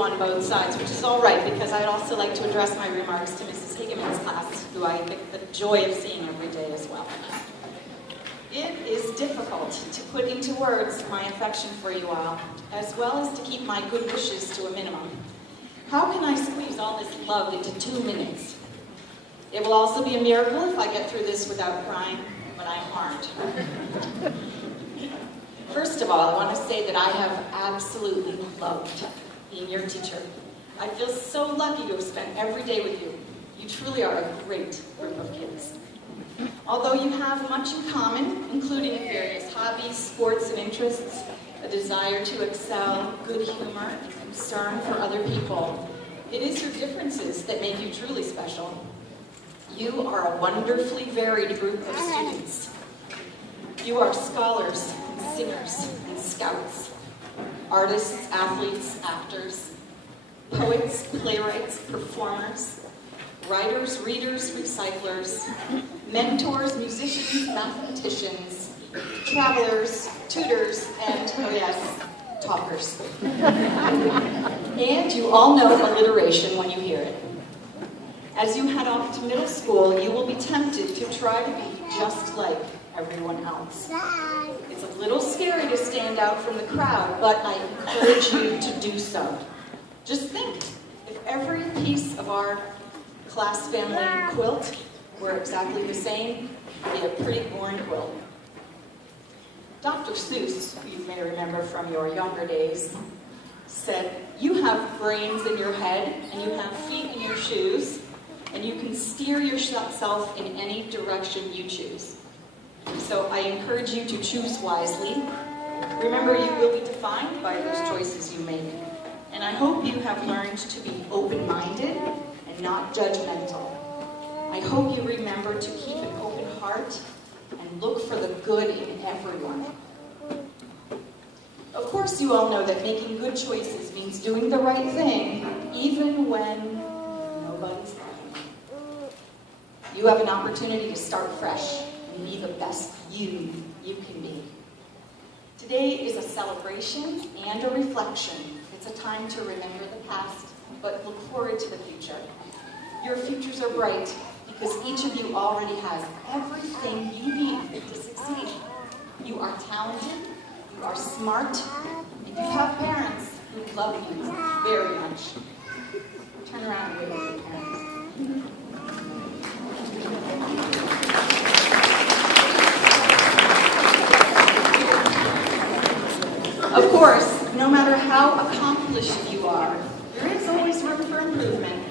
you on both sides, which is all right, because I'd also like to address my remarks to Mrs. Higgman's class, who I get the joy of seeing every day as well. It is difficult to put into words my affection for you all, as well as to keep my good wishes to a minimum. How can I squeeze all this love into 2 minutes? It will also be a miracle if I get through this without crying, but I'm armed. First of all, I want to say that I have absolutely loved being your teacher. I feel so lucky to have spent every day with you. You truly are a great group of kids. Although you have much in common, including various hobbies, sports, and interests, a desire to excel, good humor, and concern for other people, it is your differences that make you truly special. You are a wonderfully varied group of students. You are scholars, and singers, and scouts, artists, athletes, actors, poets, playwrights, performers, writers, readers, recyclers, mentors, musicians, mathematicians, travelers, tutors, and, oh yes, talkers. And you all know alliteration when you hear it. As you head off to middle school, you will be tempted to try to be just like everyone else. It's a little scary to stand out from the crowd, but I encourage you to do so. Just think, if every piece of our class family quilt were exactly the same, it'd be a pretty boring quilt. Dr. Seuss, who you may remember from your younger days, said, "You have brains in your head, and you have feet in your shoes, and you can steer yourself in any direction you choose." So I encourage you to choose wisely. Remember, you will be defined by those choices you make. And I hope you have learned to be open-minded and not judgmental. I hope you remember to keep an open heart and look for the good in everyone. Of course, you all know that making good choices means doing the right thing, even when nobody's looking. You have an opportunity to start fresh and be the best you can be. Today is a celebration and a reflection. It's a time to remember the past, but look forward to the future. Your futures are bright because each of you already has everything you need to succeed. You are talented, you are smart, and you have parents who love you very much. Turn around and wave at your parents. Of course, no matter how accomplished you are, there is always room for improvement.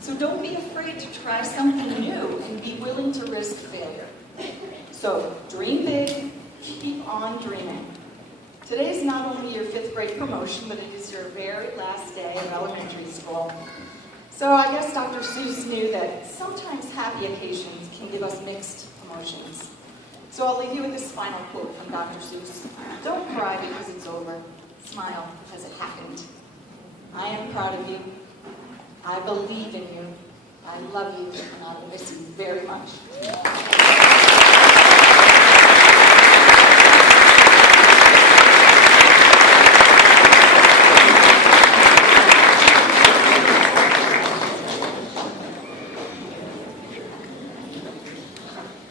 So don't be afraid to try something new and be willing to risk failure. So dream big, keep on dreaming. Today is not only your 5th grade promotion, but it is your very last day of elementary school. So I guess Dr. Seuss knew that sometimes happy occasions can give us mixed emotions. So I'll leave you with this final quote from Dr. Seuss. Don't cry because it's over. Smile because it happened. I am proud of you. I believe in you. I love you, and I will miss you very much.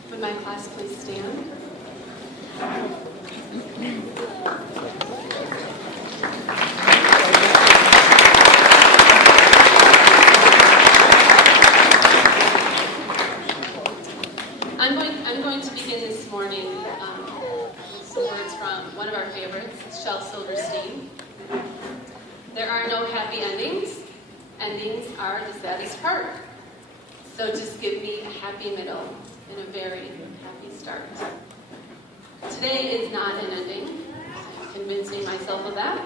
Would my class please stand? I'm going to begin this morning with some words from one of our favorites, Shel Silverstein. There are no happy endings. Endings are the saddest part. So just give me a happy middle and a very happy start. Today is not an ending. I'm convincing myself of that.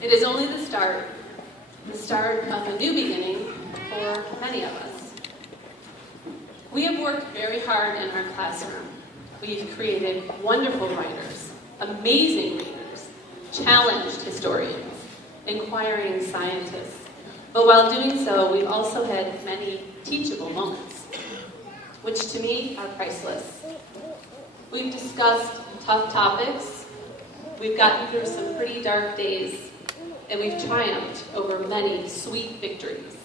It is only the start of a new beginning for many of us. We have worked very hard in our classroom. We've created wonderful writers, amazing readers, challenged historians, inquiring scientists. But while doing so, we've also had many teachable moments, which to me are priceless. We've discussed tough topics. We've gotten through some pretty dark days. and we've triumphed over many sweet victories.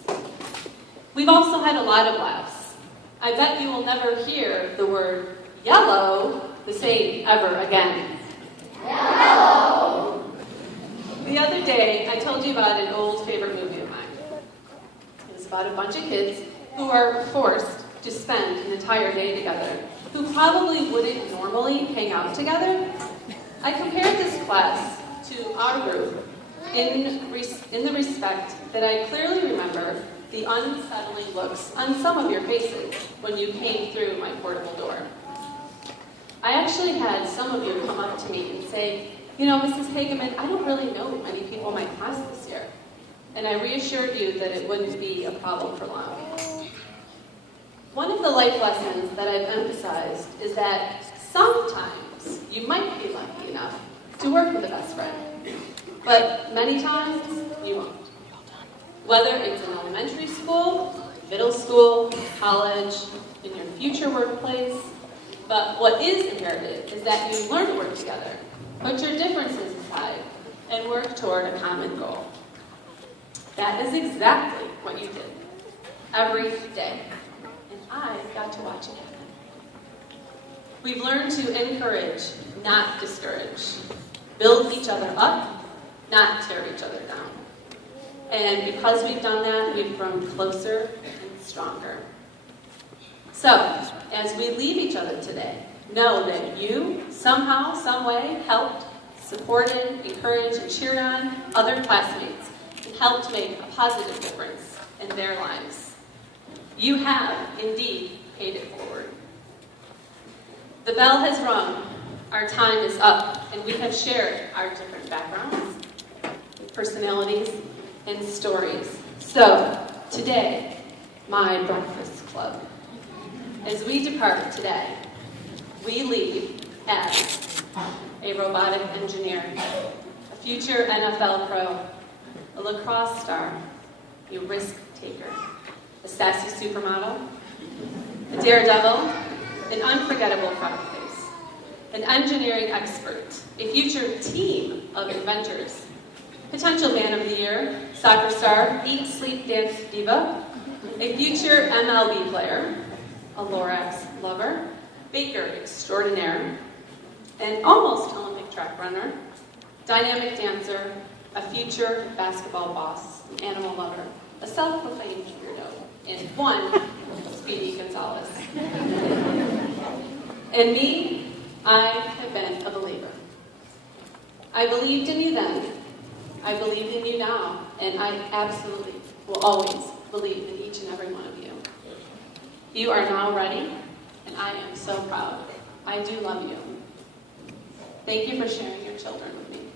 We've also had a lot of laughs. I bet you will never hear the word yellow the same ever again. Yellow! The other day, I told you about an old favorite movie of mine. It was about a bunch of kids who are forced to spend an entire day together, who probably wouldn't normally hang out together. I compared this class to our group in the respect that I clearly remember the unsettling looks on some of your faces when you came through my portable door. I actually had some of you come up to me and say, you know, Mrs. Hageman, I don't really know many people in my class this year. And I reassured you that it wouldn't be a problem for long. One of the life lessons that I've emphasized is that sometimes you might be lucky enough to work with a best friend, but many times you won't. Whether it's in elementary school, middle school, college, in your future workplace, but what is imperative is that you learn to work together, put your differences aside, and work toward a common goal. That is exactly what you did every day, and I got to watch it happen. We've learned to encourage, not discourage, build each other up, not tear each other down. And because we've done that, we've grown closer and stronger. So, as we leave each other today, know that you, somehow, some way, helped, supported, encouraged, and cheered on other classmates and helped make a positive difference in their lives. You have, indeed, paid it forward. The bell has rung, our time is up, and we have shared our different backgrounds, personalities, and stories. So, today, my breakfast club. As we depart today, we leave as a robotic engineer, a future NFL pro, a lacrosse star, a risk taker, a sassy supermodel, a daredevil, an unforgettable front face, an engineering expert, a future team of inventors, potential man of the year, soccer star, eat, sleep, dance diva, a future MLB player, a Lorax lover, baker extraordinaire, an almost Olympic track runner, dynamic dancer, a future basketball boss, an animal lover, a self-proclaimed weirdo, and one Speedy Gonzalez. And me, I have been a believer. I believed in you then, I believe in you now, and I absolutely will always believe in each and every one of you. You are now ready, and I am so proud. I do love you. Thank you for sharing your children with me.